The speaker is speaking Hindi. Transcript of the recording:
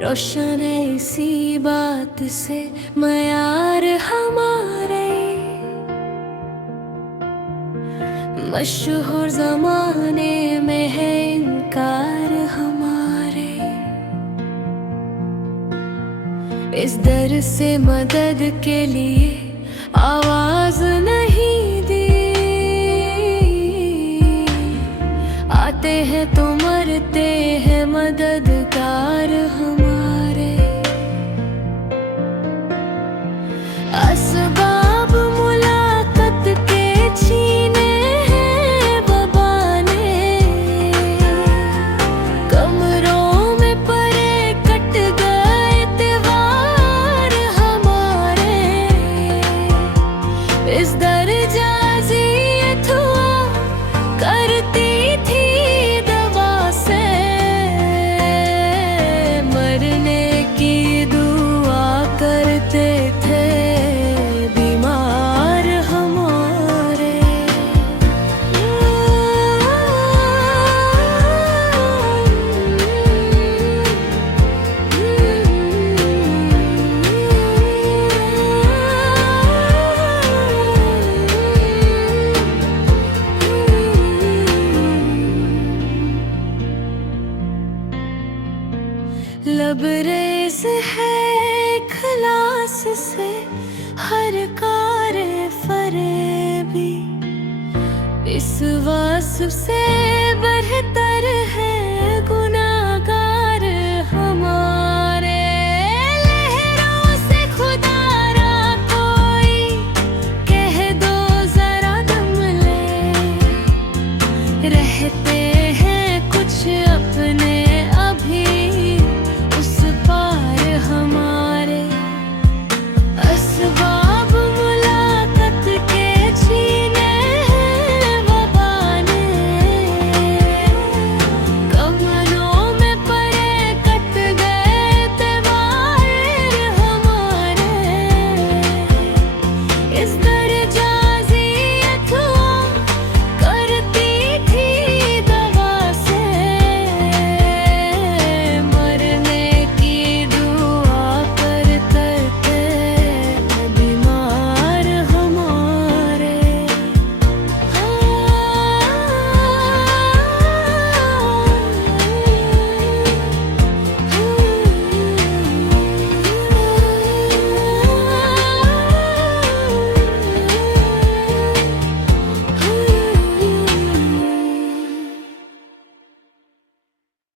रोशन है इसी बात से मयार हमारे, मशहूर जमाने में है इनकार हमारे। इस दर से मदद के लिए आवाज नहीं दी, आते हैं तो मरते हैं मददगार हमारे। असबाब मुलाकात के छीने हैं वबा ने, कमरों में परे कट गए त्योहार हमारे। इस दर जाज़ियत हुआ करती थी दवा से, मरने की दुआ करते थे बीमार हमारे। लबरेज है इखलास से हर कार्य फरेबी, विश्वास से बढ़ता